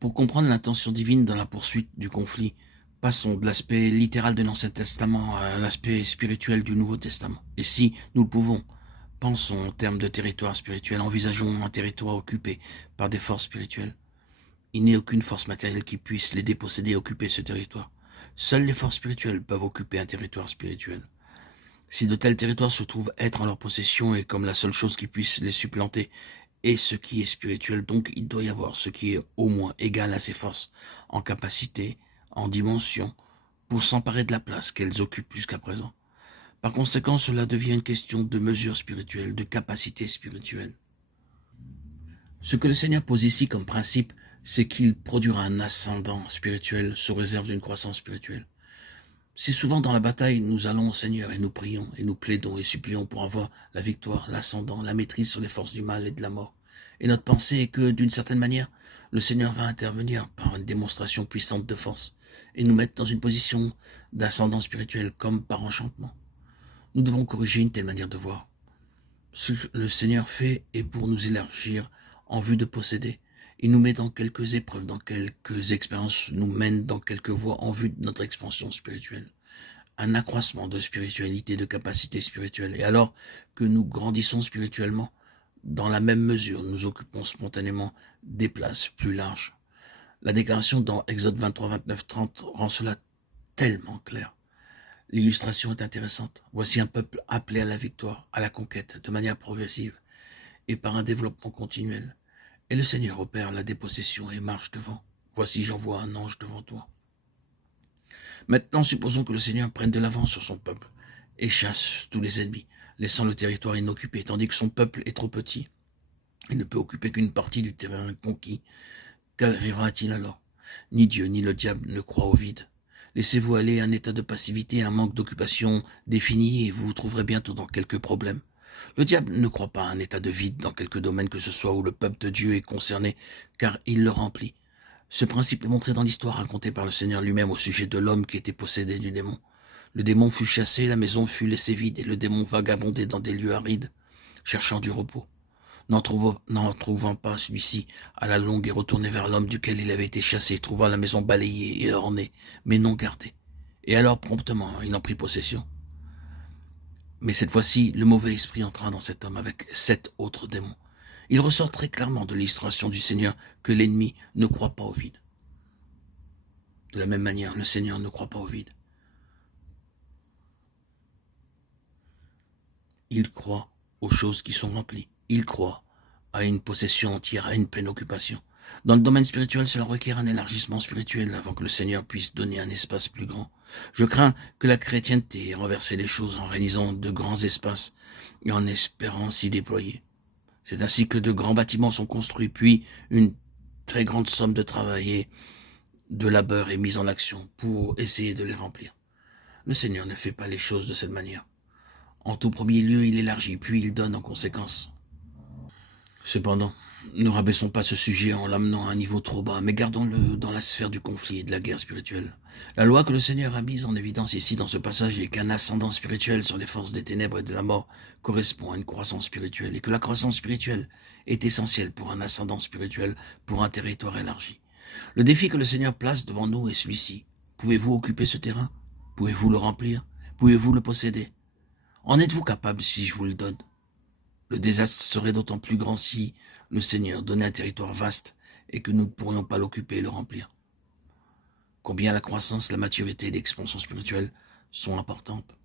Pour comprendre l'intention divine dans la poursuite du conflit, passons de l'aspect littéral de l'Ancien Testament à l'aspect spirituel du Nouveau Testament. Et si nous le pouvons, pensons en termes de territoire spirituel, envisageons un territoire occupé par des forces spirituelles. Il n'y a aucune force matérielle qui puisse les déposséder et occuper ce territoire. Seules les forces spirituelles peuvent occuper un territoire spirituel. Si de tels territoires se trouvent être en leur possession et comme la seule chose qui puisse les supplanter est ce qui est spirituel, donc il doit y avoir ce qui est au moins égal à ces forces, en capacité, en dimension, pour s'emparer de la place qu'elles occupent jusqu'à présent. Par conséquent, cela devient une question de mesure spirituelle, de capacité spirituelle. Ce que le Seigneur pose ici comme principe, c'est qu'il produira un ascendant spirituel sous réserve d'une croissance spirituelle. Si souvent dans la bataille, nous allons au Seigneur et nous prions et nous plaidons et supplions pour avoir la victoire, l'ascendant, la maîtrise sur les forces du mal et de la mort. Et notre pensée est que, d'une certaine manière, le Seigneur va intervenir par une démonstration puissante de force et nous mettre dans une position d'ascendant spirituel comme par enchantement. Nous devons corriger une telle manière de voir. Ce que le Seigneur fait est pour nous élargir en vue de posséder. Il nous met dans quelques épreuves, dans quelques expériences, nous mène dans quelques voies en vue de notre expansion spirituelle. Un accroissement de spiritualité, de capacité spirituelle. Et alors que nous grandissons spirituellement, dans la même mesure, nous occupons spontanément des places plus larges. La déclaration dans Exode 23, 29, 30 rend cela tellement clair. L'illustration est intéressante. Voici un peuple appelé à la victoire, à la conquête, de manière progressive et par un développement continuel. Et le Seigneur opère la dépossession et marche devant. Voici, j'envoie un ange devant toi. Maintenant, supposons que le Seigneur prenne de l'avance sur son peuple et chasse tous les ennemis, laissant le territoire inoccupé, tandis que son peuple est trop petit et ne peut occuper qu'une partie du terrain conquis. Qu'arrivera-t-il alors? Ni Dieu ni le diable ne croient au vide. Laissez-vous aller à un état de passivité, un manque d'occupation défini et vous vous trouverez bientôt dans quelques problèmes. Le diable ne croit pas à un état de vide dans quelque domaine que ce soit où le peuple de Dieu est concerné, car il le remplit. Ce principe est montré dans l'histoire racontée par le Seigneur lui-même au sujet de l'homme qui était possédé du démon. Le démon fut chassé, la maison fut laissée vide et le démon vagabondait dans des lieux arides, cherchant du repos. N'en trouvant pas celui-ci, à la longue est retourné vers l'homme duquel il avait été chassé, trouva la maison balayée et ornée, mais non gardée. Et alors promptement, il en prit possession. Mais cette fois-ci, le mauvais esprit entra dans cet homme avec 7 autres démons. Il ressort très clairement de l'illustration du Seigneur que l'ennemi ne croit pas au vide. De la même manière, le Seigneur ne croit pas au vide. Il croit aux choses qui sont remplies. Il croit à une possession entière, à une pleine occupation. Dans le domaine spirituel, cela requiert un élargissement spirituel avant que le Seigneur puisse donner un espace plus grand. Je crains que la chrétienté ait renversé les choses en réalisant de grands espaces et en espérant s'y déployer. C'est ainsi que de grands bâtiments sont construits, puis une très grande somme de travail et de labeur est mise en action pour essayer de les remplir. Le Seigneur ne fait pas les choses de cette manière. En tout premier lieu, il élargit, puis il donne en conséquence. Cependant, ne rabaissons pas ce sujet en l'amenant à un niveau trop bas, mais gardons-le dans la sphère du conflit et de la guerre spirituelle. La loi que le Seigneur a mise en évidence ici dans ce passage est qu'un ascendant spirituel sur les forces des ténèbres et de la mort correspond à une croissance spirituelle, et que la croissance spirituelle est essentielle pour un ascendant spirituel, pour un territoire élargi. Le défi que le Seigneur place devant nous est celui-ci. Pouvez-vous occuper ce terrain? Pouvez-vous le remplir? Pouvez-vous le posséder? En êtes-vous capable si je vous le donne? Le désastre serait d'autant plus grand si le Seigneur donnait un territoire vaste et que nous ne pourrions pas l'occuper et le remplir. Combien la croissance, la maturité et l'expansion spirituelle sont importantes.